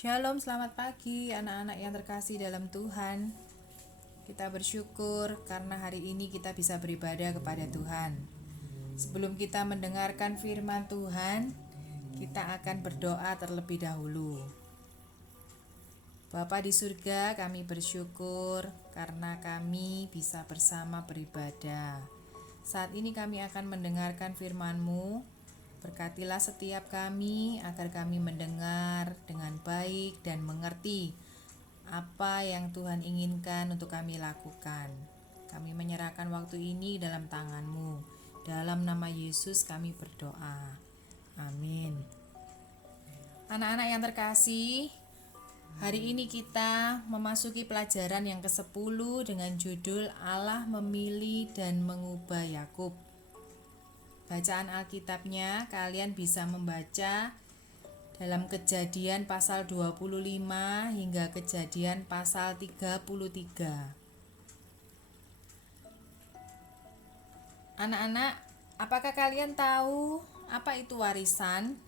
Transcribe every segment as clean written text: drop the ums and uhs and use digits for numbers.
Shalom, selamat pagi anak-anak yang terkasih dalam Tuhan. Kita bersyukur karena hari ini kita bisa beribadah kepada Tuhan. Sebelum kita mendengarkan firman Tuhan, kita akan berdoa terlebih dahulu. Bapa di surga, kami bersyukur karena kami bisa bersama beribadah. Saat ini kami akan mendengarkan firman-Mu. Berkatilah setiap kami agar kami mendengar dengan baik dan mengerti apa yang Tuhan inginkan untuk kami lakukan. Kami menyerahkan waktu ini dalam tangan-Mu. Dalam nama Yesus kami berdoa. Amin. Anak-anak yang terkasih, hari ini kita memasuki pelajaran yang ke-10 dengan judul Allah memilih dan mengubah Yakub. Bacaan Alkitabnya kalian bisa membaca dalam Kejadian pasal 25 hingga Kejadian pasal 33. Anak-anak, apakah kalian tahu apa itu warisan?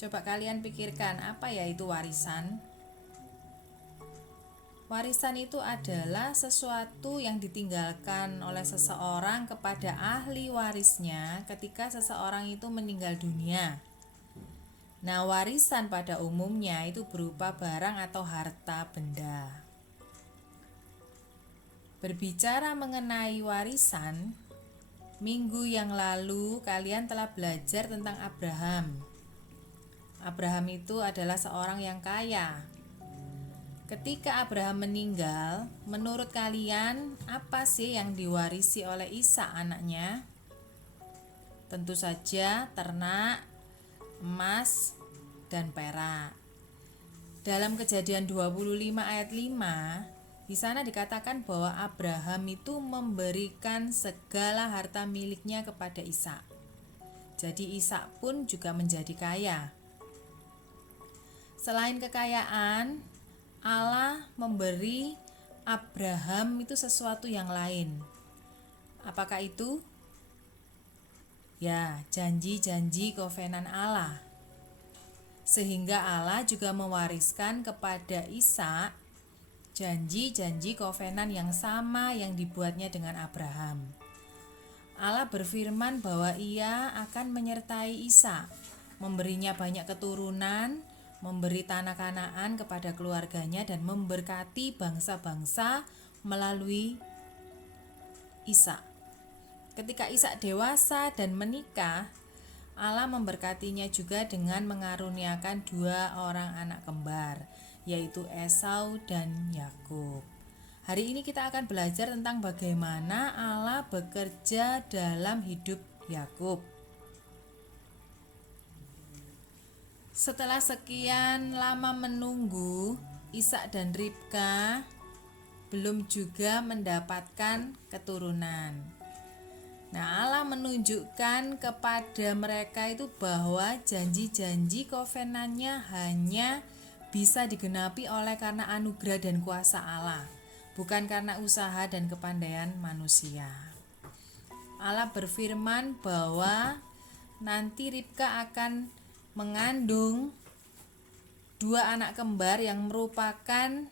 Coba kalian pikirkan, apa ya itu warisan? Warisan itu adalah sesuatu yang ditinggalkan oleh seseorang kepada ahli warisnya ketika seseorang itu meninggal dunia. Nah, warisan pada umumnya itu berupa barang atau harta benda. Berbicara mengenai warisan, minggu yang lalu kalian telah belajar tentang Abraham. Abraham itu adalah seorang yang kaya. Ketika Abraham meninggal, menurut kalian apa sih yang diwarisi oleh Ishak anaknya? Tentu saja ternak, emas, dan perak. Dalam Kejadian 25 ayat 5, di sana dikatakan bahwa Abraham itu memberikan segala harta miliknya kepada Ishak. Jadi Ishak pun juga menjadi kaya. Selain kekayaan, Allah memberi Abraham itu sesuatu yang lain. Apakah itu? Ya, janji-janji kovenan Allah. Sehingga Allah juga mewariskan kepada Ishak janji-janji kovenan yang sama yang dibuatnya dengan Abraham. Allah berfirman bahwa Ia akan menyertai Ishak, memberinya banyak keturunan, memberi tanah Kanaan kepada keluarganya dan memberkati bangsa-bangsa melalui Ishak. Ketika Ishak dewasa dan menikah, Allah memberkatinya juga dengan mengaruniakan 2 orang anak kembar, yaitu Esau dan Yakub. Hari ini kita akan belajar tentang bagaimana Allah bekerja dalam hidup Yakub. Setelah sekian lama menunggu, Ishak dan Ribka belum juga mendapatkan keturunan. Nah, Allah menunjukkan kepada mereka itu bahwa janji-janji kovenannya hanya bisa digenapi oleh karena anugerah dan kuasa Allah, bukan karena usaha dan kepandaian manusia. Allah berfirman bahwa nanti Ribka akan mengandung 2 anak kembar yang merupakan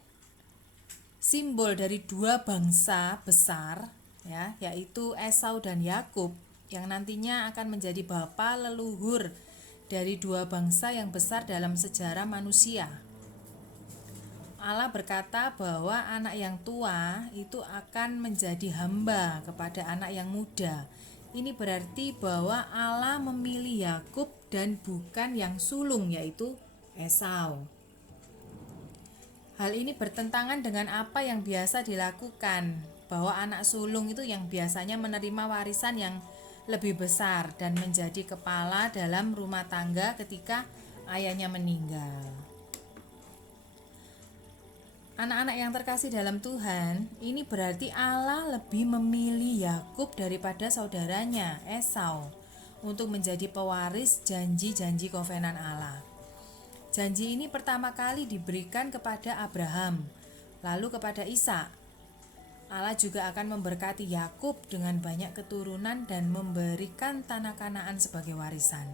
simbol dari 2 bangsa besar, ya, yaitu Esau dan Yakub, yang nantinya akan menjadi bapa leluhur dari 2 bangsa yang besar dalam sejarah manusia. Allah berkata bahwa anak yang tua itu akan menjadi hamba kepada anak yang muda. Ini berarti bahwa Allah memilih Yakub dan bukan yang sulung, yaitu Esau. Hal ini bertentangan dengan apa yang biasa dilakukan, bahwa anak sulung itu yang biasanya menerima warisan yang lebih besar dan menjadi kepala dalam rumah tangga ketika ayahnya meninggal. Anak-anak yang terkasih dalam Tuhan, ini berarti Allah lebih memilih Yakub daripada saudaranya Esau untuk menjadi pewaris janji-janji kovenan Allah. Janji ini pertama kali diberikan kepada Abraham, lalu kepada Ishak. Allah juga akan memberkati Yakub dengan banyak keturunan dan memberikan tanah Kanaan sebagai warisan.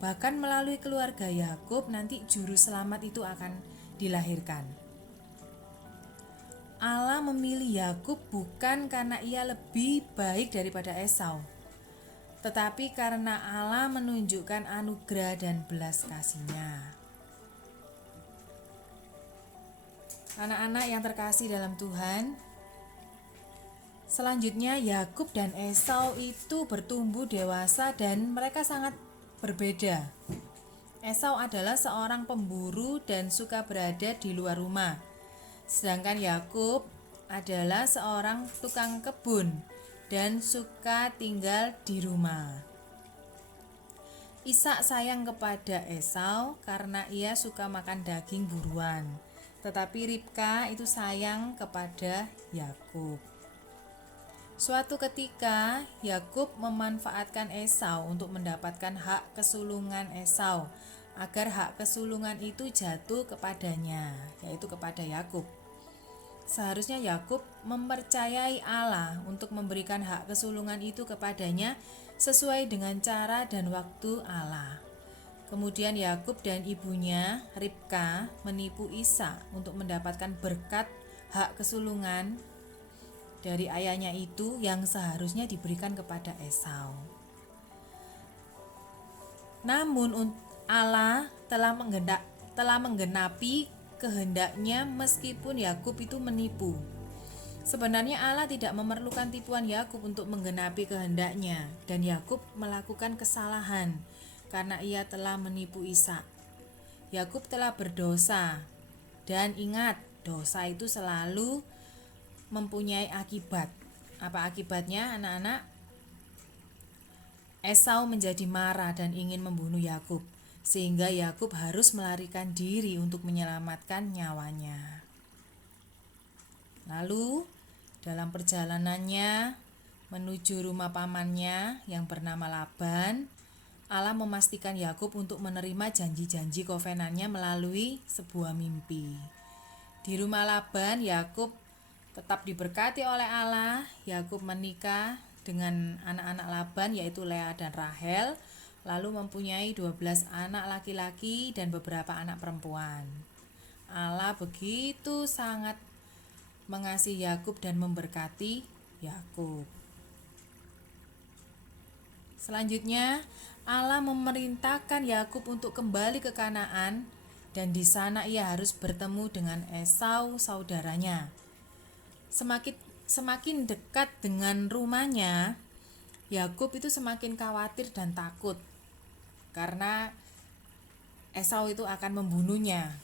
Bahkan melalui keluarga Yakub nanti juru selamat itu akan dilahirkan. Allah memilih Yakub bukan karena ia lebih baik daripada Esau, tetapi karena Allah menunjukkan anugerah dan belas kasih-Nya. Anak-anak yang terkasih dalam Tuhan, selanjutnya Yakub dan Esau itu bertumbuh dewasa dan mereka sangat berbeda. Esau adalah seorang pemburu dan suka berada di luar rumah, sedangkan Yakub adalah seorang tukang kebun dan suka tinggal di rumah. Ishak sayang kepada Esau karena ia suka makan daging buruan, tetapi Ribka itu sayang kepada Yakub. Suatu ketika Yakub memanfaatkan Esau untuk mendapatkan hak kesulungan Esau agar hak kesulungan itu jatuh kepadanya, yaitu kepada Yakub. Seharusnya Yakub mempercayai Allah untuk memberikan hak kesulungan itu kepadanya sesuai dengan cara dan waktu Allah. Kemudian Yakub dan ibunya Ribka menipu Ishak untuk mendapatkan berkat hak kesulungan dari ayahnya itu yang seharusnya diberikan kepada Esau. Namun Allah telah menggenapi kehendaknya meskipun Yakub itu menipu. Sebenarnya Allah tidak memerlukan tipuan Yakub untuk menggenapi kehendaknya, dan Yakub melakukan kesalahan karena ia telah menipu Ishak. Yakub telah berdosa, dan ingat, dosa itu selalu mempunyai akibat. Apa akibatnya, anak-anak? Esau menjadi marah dan ingin membunuh Yakub, sehingga Yakub harus melarikan diri untuk menyelamatkan nyawanya. Lalu, dalam perjalanannya menuju rumah pamannya yang bernama Laban, Allah memastikan Yakub untuk menerima janji-janji kovenannya melalui sebuah mimpi. Di rumah Laban, Yakub tetap diberkati oleh Allah. Yakub menikah dengan anak-anak Laban, yaitu Lea dan Rahel, lalu mempunyai 12 anak laki-laki dan beberapa anak perempuan. Allah begitu sangat mengasihi Yakub dan memberkati Yakub. Selanjutnya, Allah memerintahkan Yakub untuk kembali ke Kanaan, dan di sana ia harus bertemu dengan Esau saudaranya. Semakin dekat dengan rumahnya, Yakub itu semakin khawatir dan takut karena Esau itu akan membunuhnya,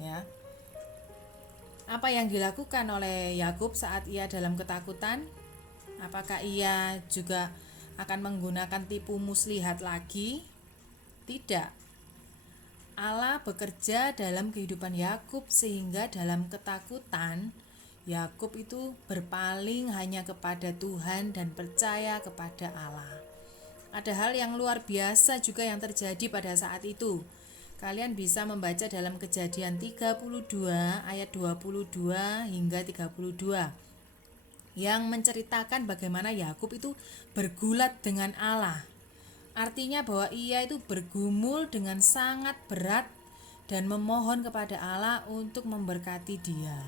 ya. Apa yang dilakukan oleh Yakub saat ia dalam ketakutan? Apakah ia juga akan menggunakan tipu muslihat lagi? Tidak. Allah bekerja dalam kehidupan Yakub sehingga dalam ketakutan Yakub itu berpaling hanya kepada Tuhan dan percaya kepada Allah. Ada hal yang luar biasa juga yang terjadi pada saat itu. Kalian bisa membaca dalam Kejadian 32 ayat 22 hingga 32. Yang menceritakan bagaimana Yakub itu bergulat dengan Allah. Artinya bahwa ia itu bergumul dengan sangat berat dan memohon kepada Allah untuk memberkati dia.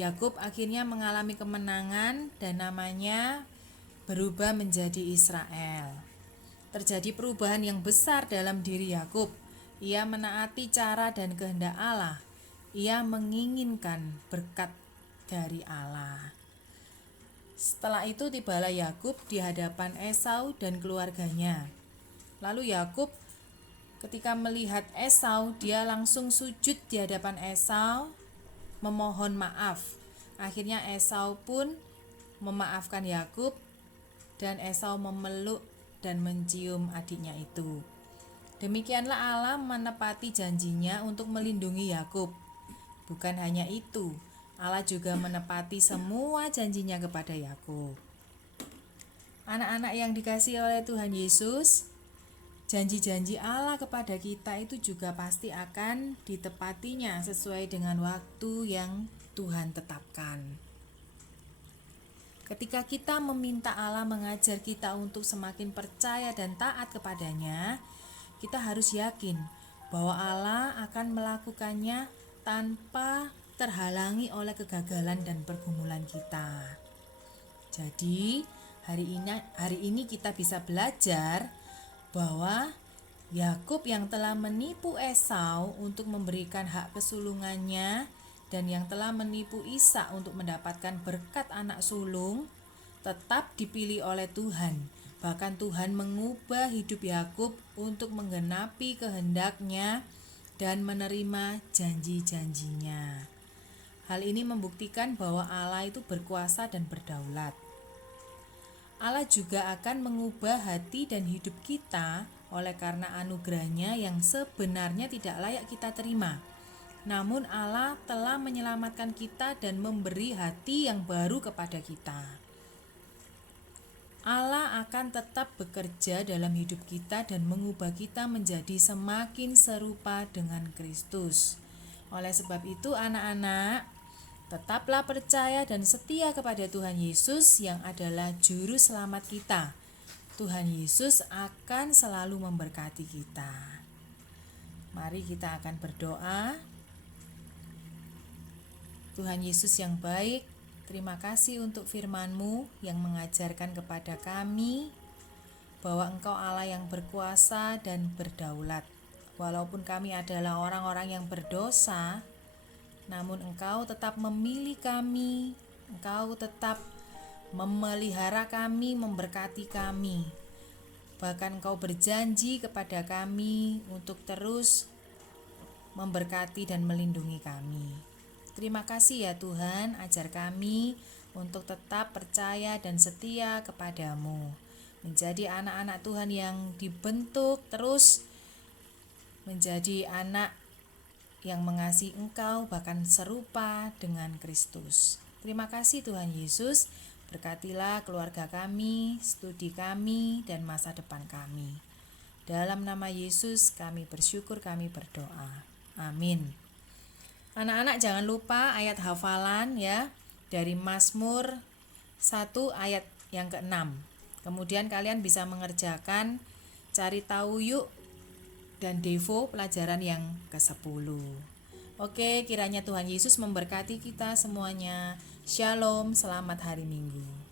Yakub akhirnya mengalami kemenangan dan namanya berubah menjadi Israel. Terjadi perubahan yang besar dalam diri Yakub. Ia menaati cara dan kehendak Allah. Ia menginginkan berkat dari Allah. Setelah itu tibalah Yakub di hadapan Esau dan keluarganya. Lalu Yakub ketika melihat Esau, dia langsung sujud di hadapan Esau, memohon maaf. Akhirnya Esau pun memaafkan Yakub dan Esau memeluk dan mencium adiknya itu. Demikianlah Allah menepati janjinya untuk melindungi Yakub. Bukan hanya itu, Allah juga menepati semua janjinya kepada Yakub. Anak-anak yang dikasihi oleh Tuhan Yesus, janji-janji Allah kepada kita itu juga pasti akan ditepatinya sesuai dengan waktu yang Tuhan tetapkan. Ketika kita meminta Allah mengajar kita untuk semakin percaya dan taat kepadanya, kita harus yakin bahwa Allah akan melakukannya tanpa terhalangi oleh kegagalan dan pergumulan kita. Jadi, hari ini kita bisa belajar bahwa Yakub yang telah menipu Esau untuk memberikan hak kesulungannya dan yang telah menipu Ishak untuk mendapatkan berkat anak sulung tetap dipilih oleh Tuhan. Bahkan Tuhan mengubah hidup Yakub untuk menggenapi kehendak-Nya dan menerima janji-janjinya. Hal ini membuktikan bahwa Allah itu berkuasa dan berdaulat. Allah juga akan mengubah hati dan hidup kita oleh karena anugerah-Nya yang sebenarnya tidak layak kita terima. Namun Allah telah menyelamatkan kita dan memberi hati yang baru kepada kita. Allah akan tetap bekerja dalam hidup kita dan mengubah kita menjadi semakin serupa dengan Kristus. Oleh sebab itu anak-anak, tetaplah percaya dan setia kepada Tuhan Yesus yang adalah juru selamat kita. Tuhan Yesus akan selalu memberkati kita. Mari kita akan berdoa. Tuhan Yesus yang baik, terima kasih untuk firman-Mu yang mengajarkan kepada kami bahwa Engkau Allah yang berkuasa dan berdaulat. Walaupun kami adalah orang-orang yang berdosa, namun Engkau tetap memilih kami, Engkau tetap memelihara kami, memberkati kami. Bahkan Engkau berjanji kepada kami untuk terus memberkati dan melindungi kami. Terima kasih ya Tuhan, ajar kami untuk tetap percaya dan setia kepadamu. Menjadi anak-anak Tuhan yang dibentuk terus menjadi anak yang mengasihi Engkau bahkan serupa dengan Kristus. Terima kasih Tuhan Yesus, berkatilah keluarga kami, studi kami, dan masa depan kami. Dalam nama Yesus kami bersyukur, kami berdoa. Amin. Anak-anak jangan lupa ayat hafalan ya, dari Mazmur 1 ayat yang ke-6. Kemudian kalian bisa mengerjakan cari tahu yuk dan Devo pelajaran yang ke-10. Oke, kiranya Tuhan Yesus memberkati kita semuanya. Shalom, selamat hari Minggu.